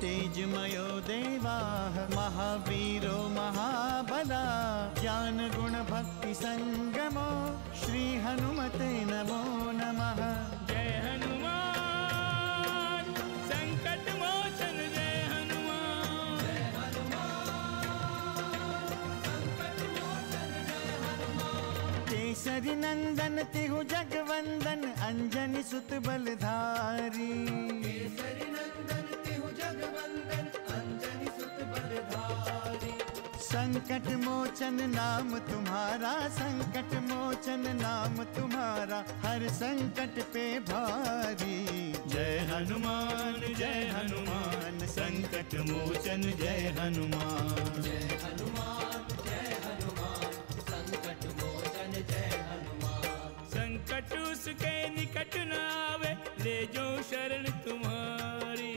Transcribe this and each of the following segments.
तेजमयो देवाः महावीरो महाबला ज्ञान गुण भक्ति संगमो श्री हनुमते नमो नमः। जय हनुमान संकट मोचन जय हनुमान। जय हनुमान संकट मोचन जय हनुमान। केसरी नंदन तिहु जगवंदन अंजनी सुत बलधारी। केसरी नंदन तिहु जगवंदन अंजनी सुत बलधारी। संकट मोचन नाम तुम्हारा संकट मोचन नाम तुम्हारा हर संकट पे भारी। जय हनुमान संकट मोचन जय हनुमान। जय हनुमान संकट मोचन जय हनुमान। संकट उसके निकट न आवे ले जो शरण तुम्हारी।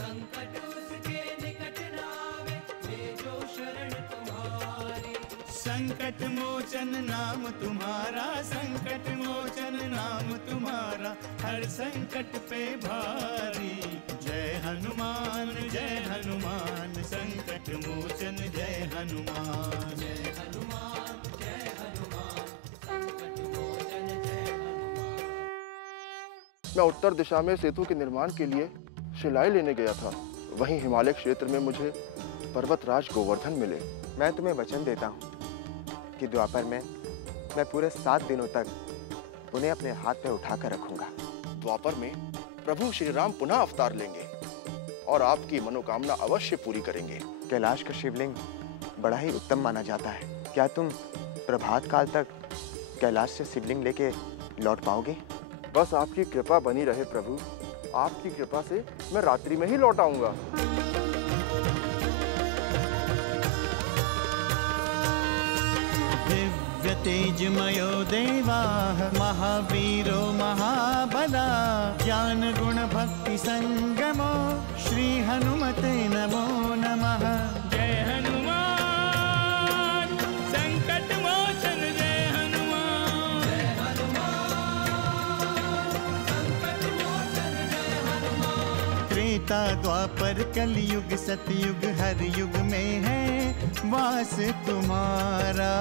संकट उसके निकट न आवे ले जो शरण तुम्हारी। संकट मोचन नाम तुम्हारा संकट मोचन नाम तुम्हारा हर संकट पे भारी। जय हनुमान संकट मोचन जय हनुमान। जय हनुमान संकट मोचन जय हनुमान। मैं उत्तर दिशा में सेतु के निर्माण के लिए शिलाएं लेने गया था। वहीं हिमालय क्षेत्र में मुझे पर्वतराज गोवर्धन मिले। मैं तुम्हें वचन देता हूँ कि द्वापर में मैं पूरे 7 दिनों तक उन्हें अपने हाथ में उठाकर रखूंगा। द्वापर में प्रभु श्री राम पुनः अवतार लेंगे और आपकी मनोकामना अवश्य पूरी करेंगे। कैलाश का शिवलिंग बड़ा ही उत्तम माना जाता है। क्या तुम प्रभात काल तक कैलाश से शिवलिंग लेके लौट पाओगे? बस आपकी कृपा बनी रहे प्रभु। आपकी कृपा से मैं रात्रि में ही लौट आऊंगा। दिव्य तेजमयो देवाः महावीरो महाबला ज्ञान गुण भक्ति संगमो श्री हनुमते नमो नमः। जय हनुमान संकट मोचन जय हनुमान। जय हनुमान संकट मोचन जय हनुमान। त्रेता द्वापर कलयुग सतयुग हर युग में है वास तुम्हारा।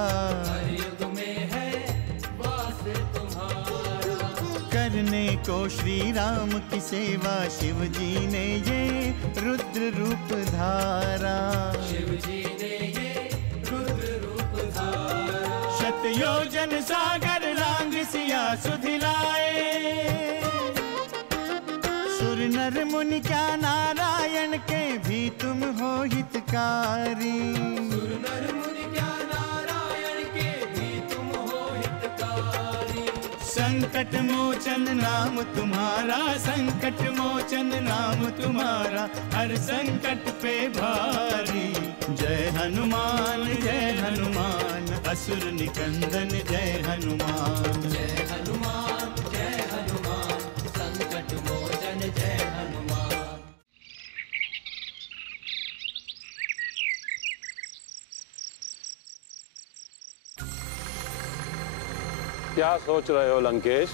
हर युग में है वास तुम्हारा। करने को श्री राम की सेवा शिव जी ने ये रुद्र रूप धारा। शिव जी ने ये रुद्र रूप धारा। शतयोजन सागर लांग सिया सुधिलाए। सुर नर मुनि क्या नारायण के भी तुम हो हितकारी। सुर नर मुनि क्या नारायण के भी तुम हो हितकारी। संकट मोचन नाम तुम्हारा संकट मोचन नाम तुम्हारा हर संकट पे भारी। जय हनुमान असुर निकंदन जय हनुमान। जय हनुमान संकट मोचन जय हनुमान। क्या सोच रहे हो लंकेश?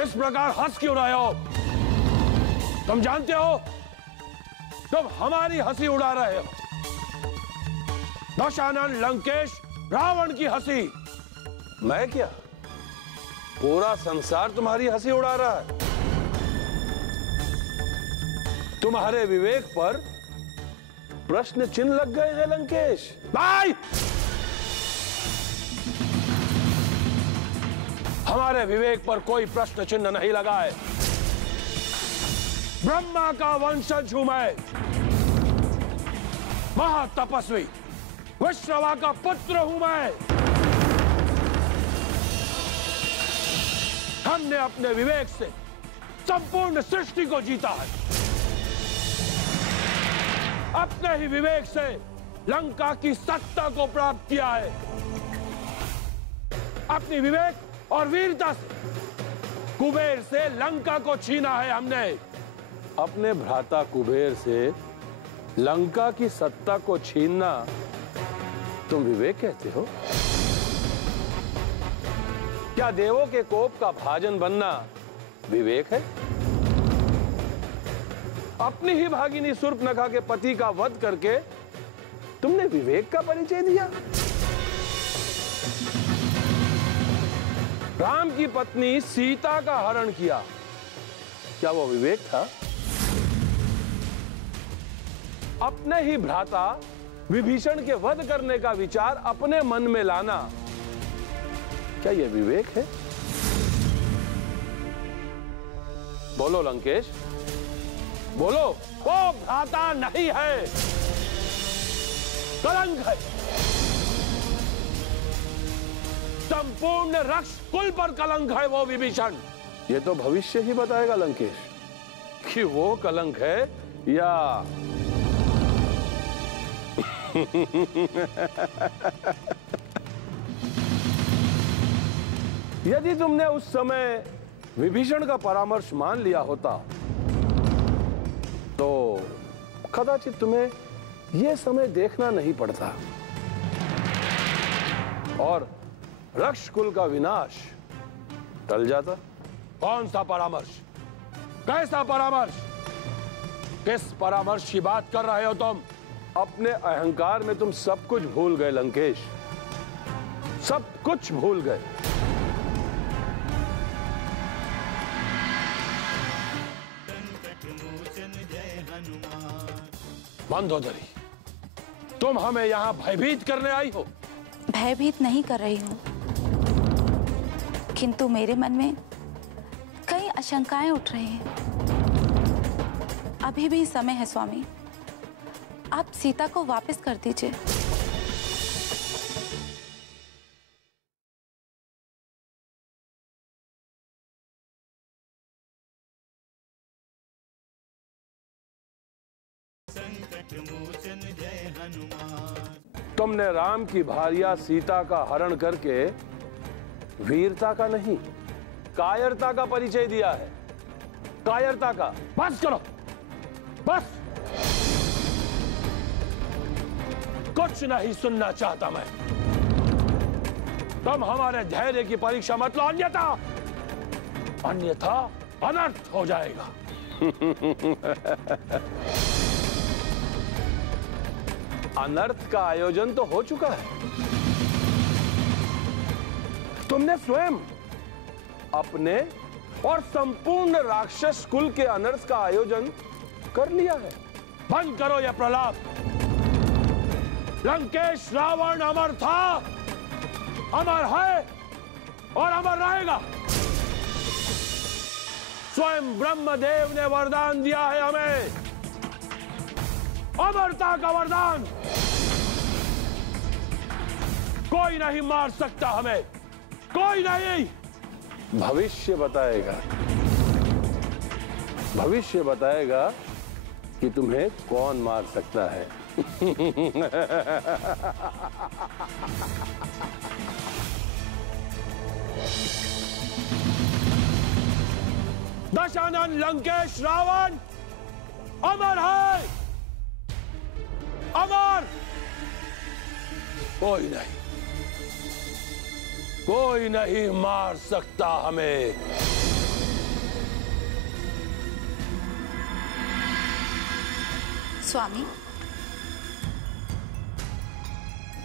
इस प्रकार हंस क्यों रहे हो? तुम जानते हो तुम हमारी हंसी उड़ा रहे हो। दशानन लंकेश रावण की हंसी। मैं क्या? पूरा संसार तुम्हारी हंसी उड़ा रहा है। तुम्हारे विवेक पर प्रश्न चिन्ह लग गए हैं लंकेश। भाई, हमारे विवेक पर कोई प्रश्न चिन्ह नहीं लगा है। ब्रह्मा का वंशज हूं मैं, महातपस्वी विश्रवा का पुत्र हूं मैं। हमने अपने विवेक से संपूर्ण सृष्टि को जीता है। अपने ही विवेक से लंका की सत्ता को प्राप्त किया है। अपनी विवेक और वीरता से कुबेर से लंका को छीना है हमने। अपने भ्राता कुबेर से लंका की सत्ता को छीनना तुम विवेक कहते हो? क्या देवों के कोप का भाजन बनना विवेक है? अपनी ही भागिनी शूर्पणखा के पति का वध करके तुमने विवेक का परिचय दिया? राम की पत्नी सीता का हरण किया, क्या वो विवेक था? अपने ही भ्राता विभीषण के वध करने का विचार अपने मन में लाना, क्या यह विवेक है? बोलो लंकेश, बोलो। वो भ्राता नहीं है, कलंक है। संपूर्ण रक्ष कुल पर कलंक है वो विभीषण। ये तो भविष्य ही बताएगा लंकेश कि वो कलंक है या यदि तुमने उस समय विभीषण का परामर्श मान लिया होता तो कदाचित तुम्हें यह समय देखना नहीं पड़ता और रक्ष कुल का विनाश टल जाता। कौन सा परामर्श? कैसा परामर्श? किस परामर्श की बात कर रहे हो तुम? अपने अहंकार में तुम सब कुछ भूल गए लंकेश, सब कुछ भूल गए। मंदोदरी, तुम हमें यहां भयभीत करने आई हो? भयभीत नहीं कर रही हूं, किंतु मेरे मन में कई आशंकाएं उठ रही हैं। अभी भी समय है स्वामी, आप सीता को वापस कर दीजिए। तुमने राम की भार्या सीता का हरण करके वीरता का नहीं, कायरता का परिचय दिया है। कायरता का। बस करो, बस। कुछ नहीं सुनना चाहता मैं। तुम हमारे धैर्य की परीक्षा मत लो, अन्यथा अनर्थ हो जाएगा। अनर्थ का आयोजन तो हो चुका है। तुमने स्वयं अपने और संपूर्ण राक्षस कुल के अनर्थ का आयोजन कर लिया है। बंद करो यह प्रलाप। लंकेश रावण अमर था, अमर है और अमर रहेगा। स्वयं ब्रह्मदेव ने वरदान दिया है हमें, अमरता का वरदान। कोई नहीं मार सकता हमें, कोई नहीं। भविष्य बताएगा, भविष्य बताएगा कि तुम्हें कौन मार सकता है। दशानन लंकेश रावण अमर है, अमर। कोई नहीं, कोई नहीं मार सकता हमें। स्वामी,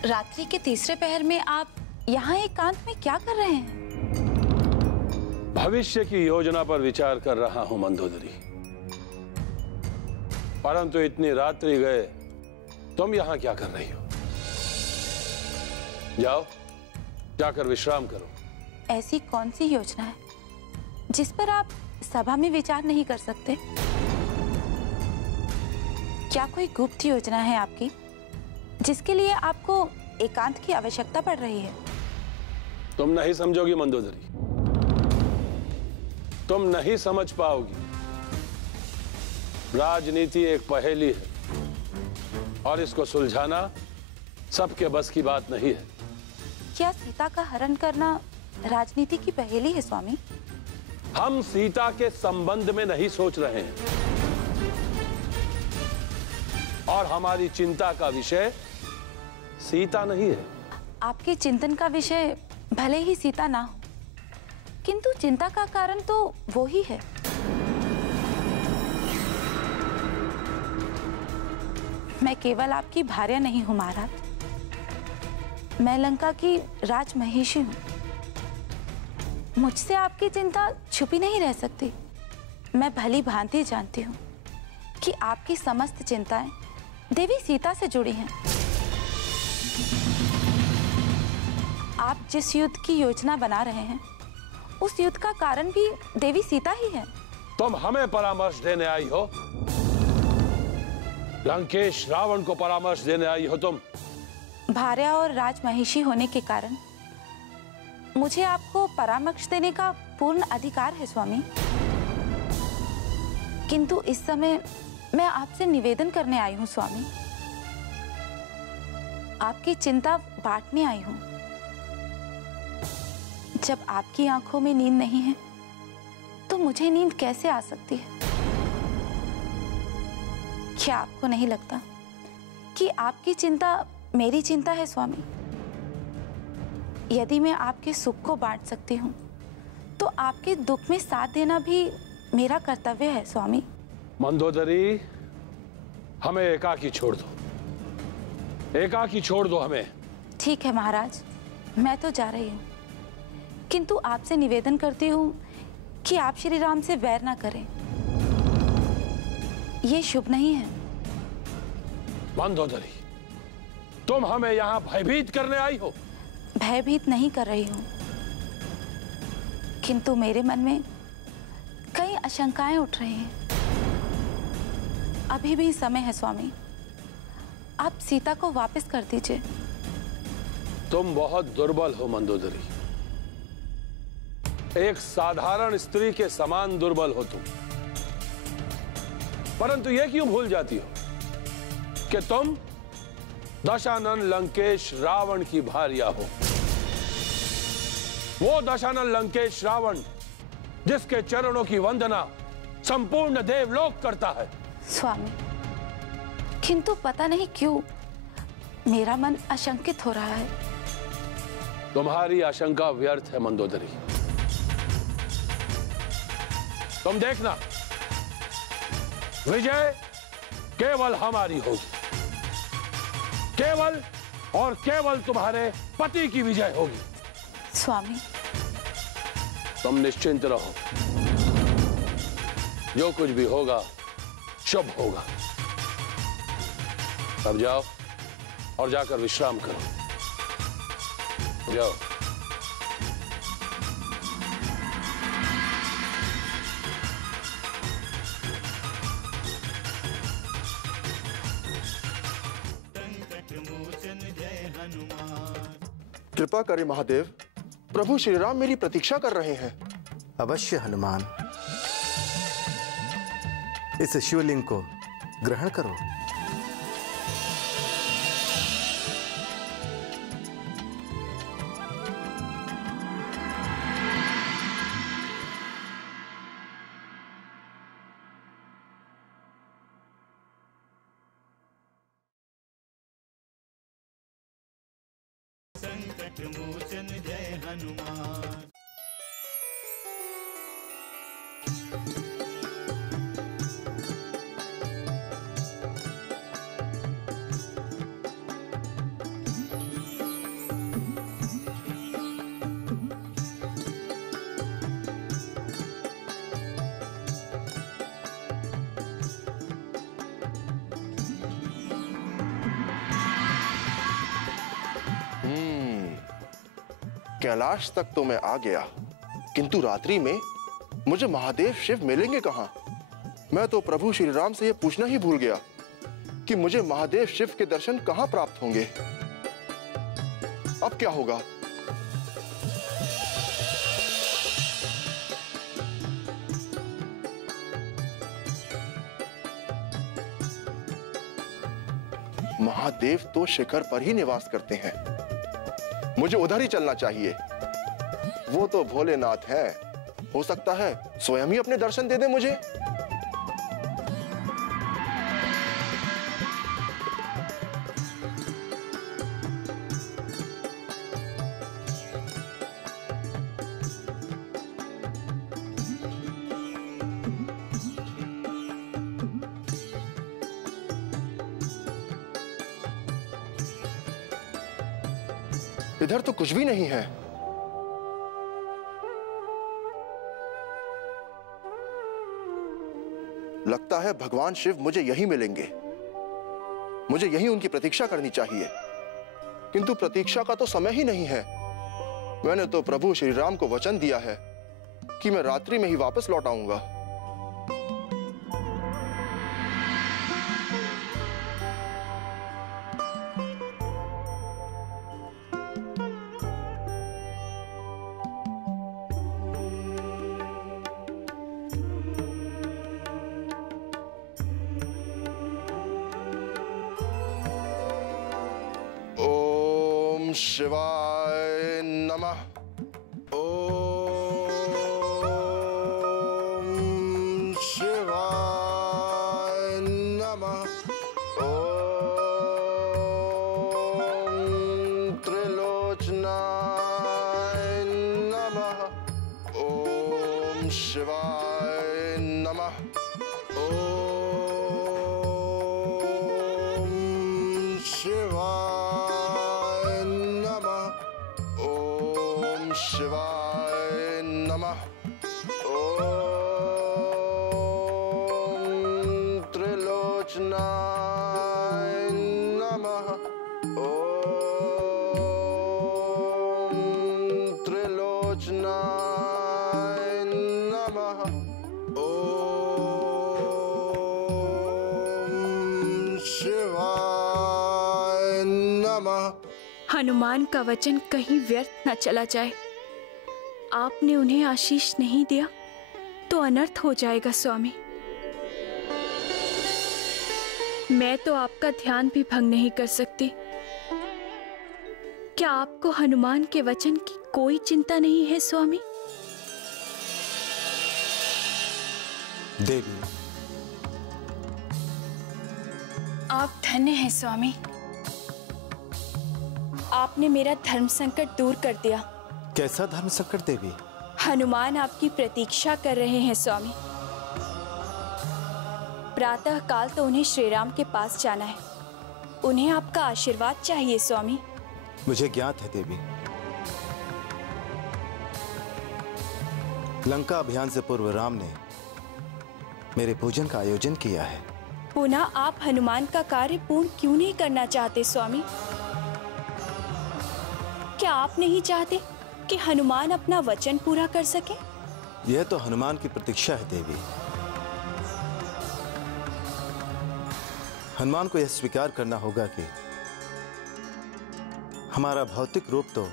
रात्रि के तीसरे पहर में आप यहाँ एकांत में क्या कर रहे हैं? भविष्य की योजना पर विचार कर रहा हूं मंदोदरी। परंतु इतनी रात्रि गए, तुम यहां क्या कर रही हो? जाओ, जाकर विश्राम करो। ऐसी कौन सी योजना है जिस पर आप सभा में विचार नहीं कर सकते? क्या कोई गुप्त योजना है आपकी जिसके लिए आपको एकांत की आवश्यकता पड़ रही है? तुम नहीं समझोगी मंदोदरी, तुम नहीं समझ पाओगी। राजनीति एक पहेली है और इसको सुलझाना सबके बस की बात नहीं है। क्या सीता का हरण करना राजनीति की पहेली है स्वामी? हम सीता के संबंध में नहीं सोच रहे हैं, और हमारी चिंता का विषय सीता नहीं है। आपके चिंतन का विषय भले ही सीता ना हो, किंतु चिंता का कारण तो वो ही है। मैं केवल आपकी भार्या नहीं हूं महाराज, मैं लंका की राजमहिषी हूं। मुझसे आपकी चिंता छुपी नहीं रह सकती। मैं भली भांति जानती हूं कि आपकी समस्त चिंताएं देवी सीता से जुड़ी हैं। आप जिस युद्ध की योजना बना रहे हैं, उस युद्ध का कारण भी देवी सीता ही है। तुम हमें परामर्श देने आई हो? लंकेश रावण को परामर्श देने आई हो तुम? भार्या और राजमहिषी होने के कारण मुझे आपको परामर्श देने का पूर्ण अधिकार है स्वामी, किंतु इस समय मैं आपसे निवेदन करने आई हूं स्वामी। आपकी चिंता बांटने आई हूं। जब आपकी आंखों में नींद नहीं है तो मुझे नींद कैसे आ सकती है? क्या आपको नहीं लगता कि आपकी चिंता मेरी चिंता है स्वामी? यदि मैं आपके सुख को बांट सकती हूँ तो आपके दुख में साथ देना भी मेरा कर्तव्य है स्वामी। मंदोदरी, हमें एकाकी छोड़ दो, एकाकी छोड़ दो हमें। ठीक है महाराज, मैं तो जा रही हूँ, किंतु आपसे निवेदन करती हूँ कि आप श्री राम से वैर ना करें। ये शुभ नहीं है। मंदोदरी, तुम हमें यहाँ भयभीत करने आई हो? भयभीत नहीं कर रही हूँ, किंतु मेरे मन में कई आशंकाएं उठ रही हैं। अभी भी समय है स्वामी, आप सीता को वापस कर दीजिए। तुम बहुत दुर्बल हो मंदोदरी, एक साधारण स्त्री के समान दुर्बल हो तुम। परंतु यह क्यों भूल जाती हो कि तुम दशानन लंकेश रावण की भार्या हो। वो दशानन लंकेश रावण जिसके चरणों की वंदना संपूर्ण देवलोक करता है। स्वामी, किंतु पता नहीं क्यों मेरा मन आशंकित हो रहा है। तुम्हारी आशंका व्यर्थ है मंदोदरी। तुम देखना, विजय केवल हमारी होगी, केवल और केवल तुम्हारे पति की विजय होगी। स्वामी, तुम निश्चिंत रहो, जो कुछ भी होगा शुभ होगा। अब जाओ और जाकर विश्राम करो। जाओ। कृपा करें महादेव, प्रभु श्री राम मेरी प्रतीक्षा कर रहे हैं। अवश्य हनुमान, इस शिवलिंग को ग्रहण करो। संकट मोचन जय हनुमान। कैलाश तक तो मैं आ गया, किंतु रात्रि में मुझे महादेव शिव मिलेंगे कहां? मैं तो प्रभु श्री राम से यह पूछना ही भूल गया कि मुझे महादेव शिव के दर्शन कहां प्राप्त होंगे। अब क्या होगा? महादेव तो शिखर पर ही निवास करते हैं, मुझे उधर ही चलना चाहिए। वो तो भोलेनाथ है, हो सकता है स्वयं ही अपने दर्शन दे दे मुझे। इधर तो कुछ भी नहीं है। लगता है भगवान शिव मुझे यहीं मिलेंगे। मुझे यहीं उनकी प्रतीक्षा करनी चाहिए, किंतु प्रतीक्षा का तो समय ही नहीं है। मैंने तो प्रभु श्री राम को वचन दिया है कि मैं रात्रि में ही वापस लौट आऊंगा। ओम शिवाय नमः। ओम शिवाय नमः। ओम त्रिलोचनाय नमः। ओम शिवाय नमः। ओम शिवाय नमः। ओम शिवाय नमः। ओम त्रिलोचनाय नमः। ओम त्रिलोचनाय नमः। ओम शिवाय नमः। हनुमान का वचन कहीं व्यर्थ न चला जाए। आपने उन्हें आशीष नहीं दिया तो अनर्थ हो जाएगा स्वामी। मैं तो आपका ध्यान भी भंग नहीं कर सकती। क्या आपको हनुमान के वचन की कोई चिंता नहीं है स्वामी? देवी, आप धन्य हैं स्वामी। आपने मेरा धर्म संकट दूर कर दिया। कैसा धर्म संकट देवी? हनुमान आपकी प्रतीक्षा कर रहे हैं स्वामी। प्रातः काल तो उन्हें श्री राम के पास जाना है। उन्हें आपका आशीर्वाद चाहिए स्वामी। मुझे ज्ञात है देवी। लंका अभियान से पूर्व राम ने मेरे पूजन का आयोजन किया है। पुनः आप हनुमान का कार्य पूर्ण क्यों नहीं करना चाहते स्वामी? क्या आप नहीं चाहते कि हनुमान अपना वचन पूरा कर सके? यह तो हनुमान की प्रतीक्षा है देवी। हनुमान को यह स्वीकार करना होगा कि हमारा भौतिक रूप तो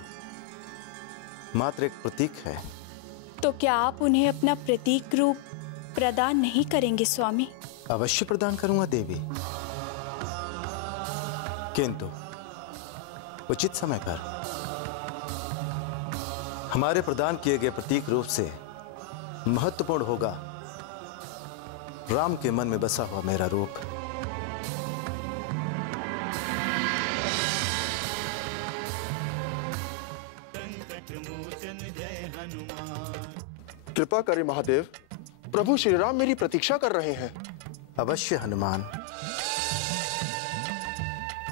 मात्र एक प्रतीक है। तो क्या आप उन्हें अपना प्रतीक रूप प्रदान नहीं करेंगे स्वामी? अवश्य प्रदान करूंगा देवी, किंतु उचित समय पर। हमारे प्रदान किए गए प्रतीक रूप से महत्वपूर्ण होगा राम के मन में बसा हुआ मेरा रूप। कृपा करें महादेव, प्रभु श्री राम मेरी प्रतीक्षा कर रहे हैं। अवश्य हनुमान,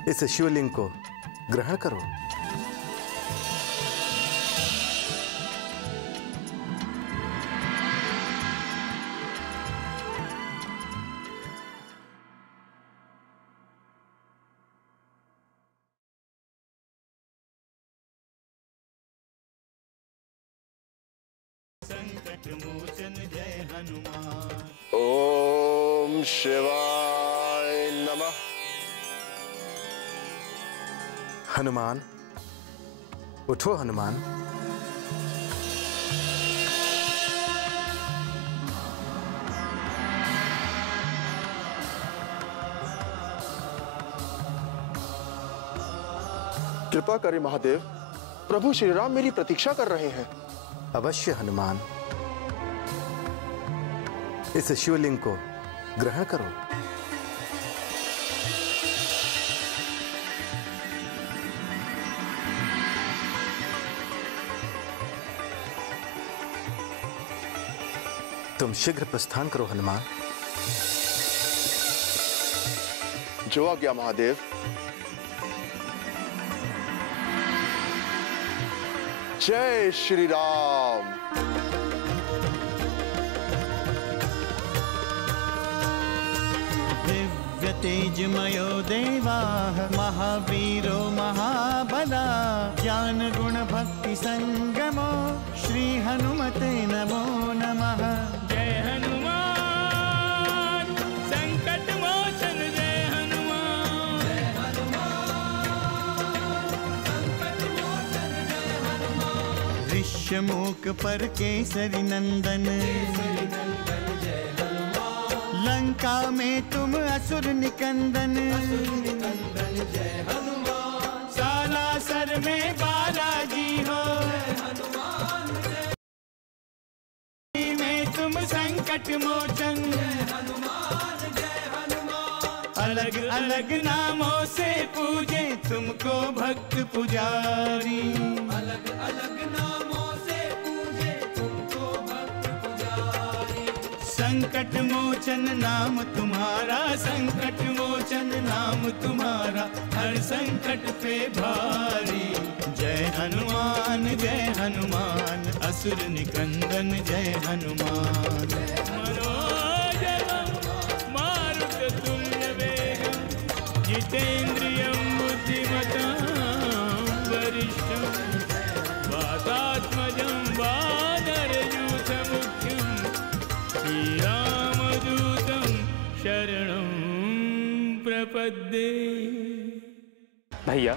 इस शिवलिंग को ग्रहण करो। ओम शिवाय नमः। हनुमान, उठो हनुमान। कृपा करें महादेव, प्रभु श्री राम मेरी प्रतीक्षा कर रहे हैं। अवश्य हनुमान, इस शिवलिंग को ग्रहण करो। तुम शीघ्र प्रस्थान करो हनुमान। जो आज्ञा महादेव। जय श्री राम। दिव्य तेजमयो देवाः महावीरो महाबला ज्ञान गुण भक्ति संगमो श्री हनुमते नमो नमः। जय हनुमान संकट मोचन जय हनुमान। जय हनुमान संकट मोचन जय हनुमान। ऋष्यमूक पर केसरी नंदन लंका में तुम असुर निकंदन जय हनुमान। सालासर में बालाजी हो में तुम संकट मोचन। जय हनुमान जय हनुमान। अलग अलग नामों से पूजे तुमको भक्त पुजारी। अलग अलग नामों से पूजे तुमको भक्त पुजारी। संकट मोचन नाम तुम्हारा, संकट मोचन नाम तुम्हारा, हर संकट पे भारी। जय हनुमान असुर निकंदन जय हनुमान। मनोजवं मारुततुल्यवेगं जितेन्द्रियं बुद्धिमतां वरिष्ठं वातात्मजं वानरयूथमुख्यं श्रीरामदूतं शरणं प्रपद्ये। भैया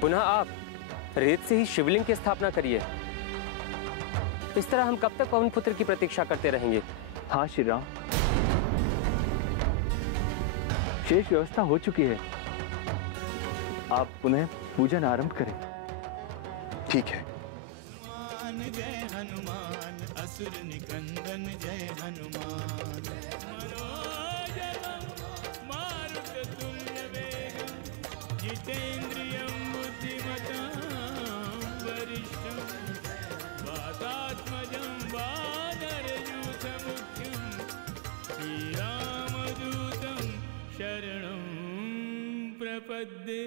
पुनः आप रेत से ही शिवलिंग की स्थापना करिए। इस तरह हम कब तक पवन पुत्र की प्रतीक्षा करते रहेंगे? हाँ श्री राम, शेष व्यवस्था हो चुकी है, आप पुनः पूजन आरंभ करें। ठीक है। जय हनुमान असुर निकंदन जय हनुमान। मनोजवं मारुततुल्यवेगं जितेन्द्रियं बुद्धिमतां वरिष्ठं वातात्मजं वानरयूथमुख्यं श्रीरामदूतं शरणं प्रपद्ये।